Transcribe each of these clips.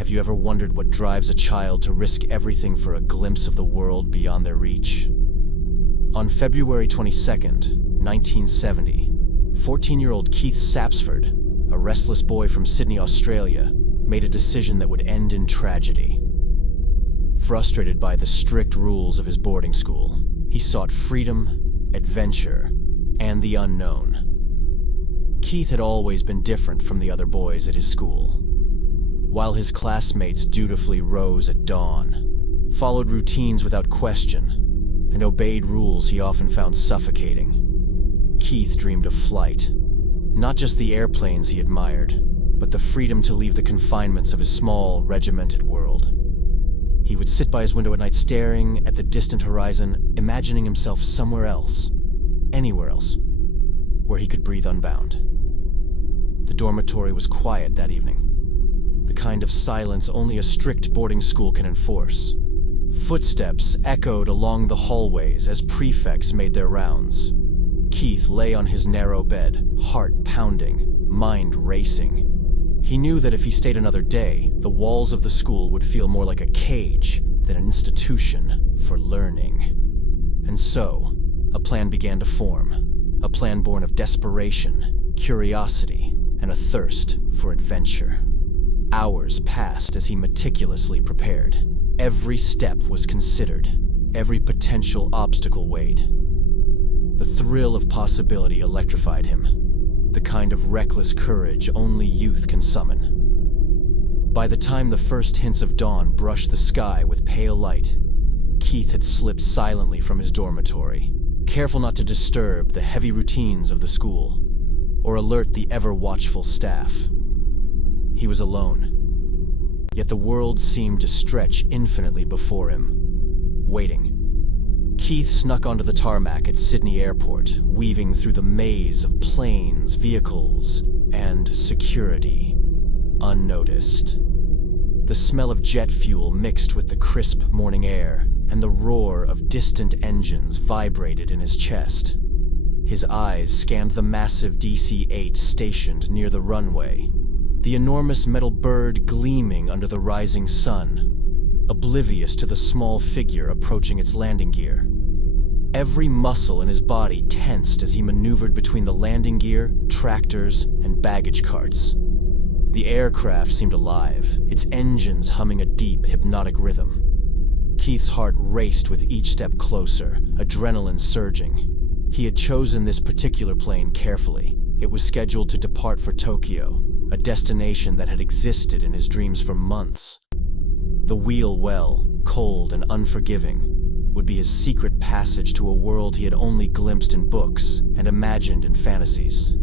Have you ever wondered what drives a child to risk everything for a glimpse of the world beyond their reach? On February 22nd, 1970, 14-year-old Keith Sapsford, a restless boy from Sydney, Australia, made a decision that would end in tragedy. Frustrated by the strict rules of his boarding school, he sought freedom, adventure, and the unknown. Keith had always been different from the other boys at his school. While his classmates dutifully rose at dawn, followed routines without question, and obeyed rules he often found suffocating, Keith dreamed of flight. Not just the airplanes he admired, but the freedom to leave the confinements of his small, regimented world. He would sit by his window at night staring at the distant horizon, imagining himself somewhere else, anywhere else, where he could breathe unbound. The dormitory was quiet that evening, the kind of silence only a strict boarding school can enforce. Footsteps echoed along the hallways as prefects made their rounds. Keith lay on his narrow bed, heart pounding, mind racing. He knew that if he stayed another day, the walls of the school would feel more like a cage than an institution for learning. And so, a plan began to form. A plan born of desperation, curiosity, and a thirst for adventure. Hours passed as he meticulously prepared. Every step was considered, every potential obstacle weighed. The thrill of possibility electrified him, the kind of reckless courage only youth can summon. By the time the first hints of dawn brushed the sky with pale light, Keith had slipped silently from his dormitory, careful not to disturb the heavy routines of the school or alert the ever-watchful staff. He was alone, yet the world seemed to stretch infinitely before him, waiting. Keith snuck onto the tarmac at Sydney Airport, weaving through the maze of planes, vehicles, and security, unnoticed. The smell of jet fuel mixed with the crisp morning air, and the roar of distant engines vibrated in his chest. His eyes scanned the massive DC-8 stationed near the runway, the enormous metal bird gleaming under the rising sun, oblivious to the small figure approaching its landing gear. Every muscle in his body tensed as he maneuvered between the landing gear, tractors, and baggage carts. The aircraft seemed alive, its engines humming a deep, hypnotic rhythm. Keith's heart raced with each step closer, adrenaline surging. He had chosen this particular plane carefully. It was scheduled to depart for Tokyo, a destination that had existed in his dreams for months. The wheel well, cold and unforgiving, would be his secret passage to a world he had only glimpsed in books and imagined in fantasies.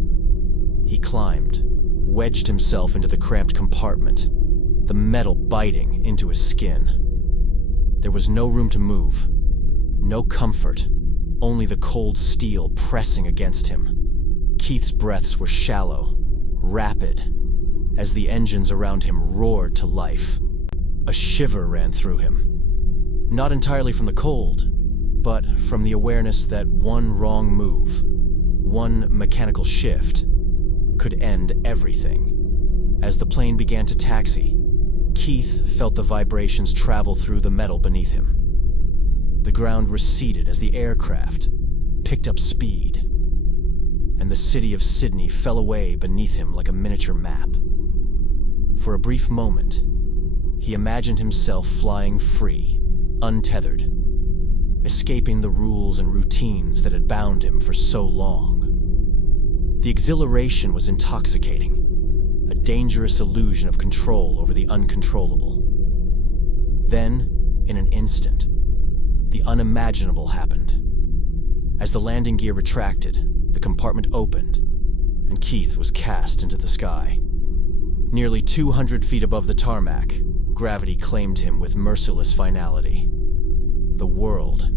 He climbed, wedged himself into the cramped compartment, the metal biting into his skin. There was no room to move, no comfort, only the cold steel pressing against him. Keith's breaths were shallow, rapid, as the engines around him roared to life. A shiver ran through him, not entirely from the cold, but from the awareness that one wrong move, one mechanical shift, could end everything. As the plane began to taxi, Keith felt the vibrations travel through the metal beneath him. The ground receded as the aircraft picked up speed, and the city of Sydney fell away beneath him like a miniature map. For a brief moment, he imagined himself flying free, untethered, escaping the rules and routines that had bound him for so long. The exhilaration was intoxicating, a dangerous illusion of control over the uncontrollable. Then, in an instant, the unimaginable happened. As the landing gear retracted, the compartment opened, and Keith was cast into the sky. Nearly 200 feet above the tarmac, gravity claimed him with merciless finality. The world,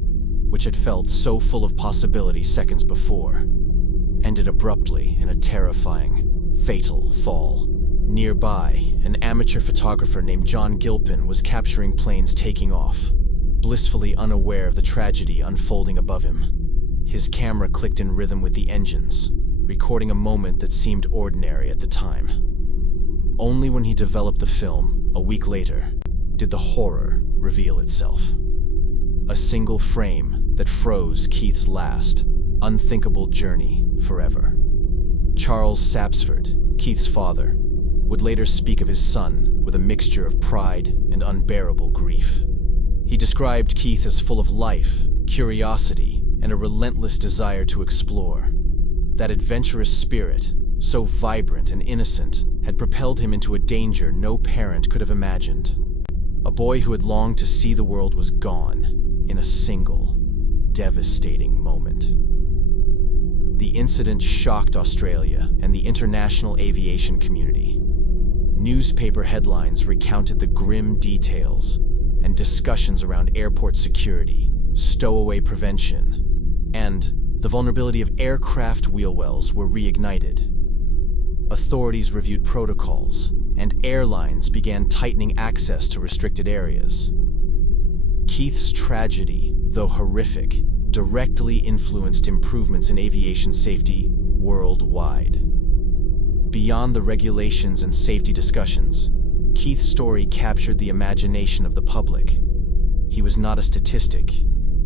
which had felt so full of possibility seconds before, ended abruptly in a terrifying, fatal fall. Nearby, an amateur photographer named John Gilpin was capturing planes taking off, blissfully unaware of the tragedy unfolding above him. His camera clicked in rhythm with the engines, recording a moment that seemed ordinary at the time. Only when he developed the film A week later, did the horror reveal itself. A single frame that froze Keith's last, unthinkable journey forever. Charles Sapsford, Keith's father, would later speak of his son with a mixture of pride and unbearable grief. He described Keith as full of life, curiosity, and a relentless desire to explore. That adventurous spirit, so vibrant and innocent, had propelled him into a danger no parent could have imagined. A boy who had longed to see the world was gone in a single, devastating moment. The incident shocked Australia and the international aviation community. Newspaper headlines recounted the grim details, and discussions around airport security, stowaway prevention, and the vulnerability of aircraft wheel wells were reignited. Authorities reviewed protocols, and airlines began tightening access to restricted areas. Keith's tragedy, though horrific, directly influenced improvements in aviation safety worldwide. Beyond the regulations and safety discussions, Keith's story captured the imagination of the public. He was not a statistic.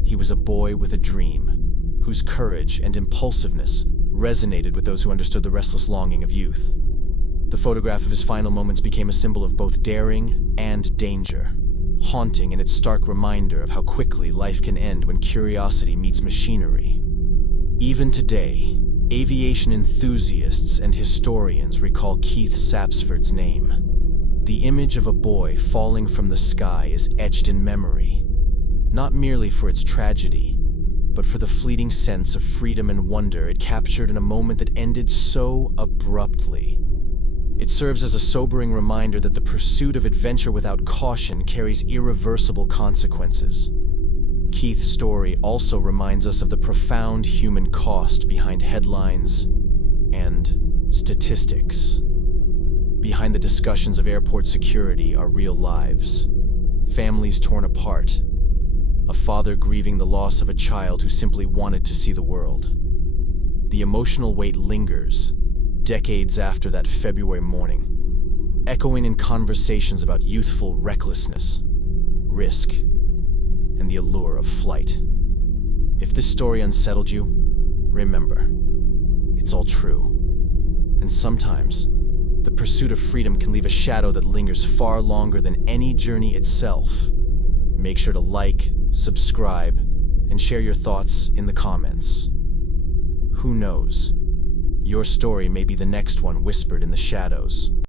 He was a boy with a dream, whose courage and impulsiveness resonated with those who understood the restless longing of youth. The photograph of his final moments became a symbol of both daring and danger, haunting in its stark reminder of how quickly life can end when curiosity meets machinery. Even today, aviation enthusiasts and historians recall Keith Sapsford's name. The image of a boy falling from the sky is etched in memory, not merely for its tragedy, but for the fleeting sense of freedom and wonder it captured in a moment that ended so abruptly. It serves as a sobering reminder that the pursuit of adventure without caution carries irreversible consequences. Keith's story also reminds us of the profound human cost behind headlines and statistics. Behind the discussions of airport security are real lives, families torn apart, a father grieving the loss of a child who simply wanted to see the world. The emotional weight lingers, decades after that February morning, echoing in conversations about youthful recklessness, risk, and the allure of flight. If this story unsettled you, remember, it's all true. And sometimes, the pursuit of freedom can leave a shadow that lingers far longer than any journey itself. Make sure to like, subscribe, and share your thoughts in the comments. Who knows? Your story may be the next one whispered in the shadows.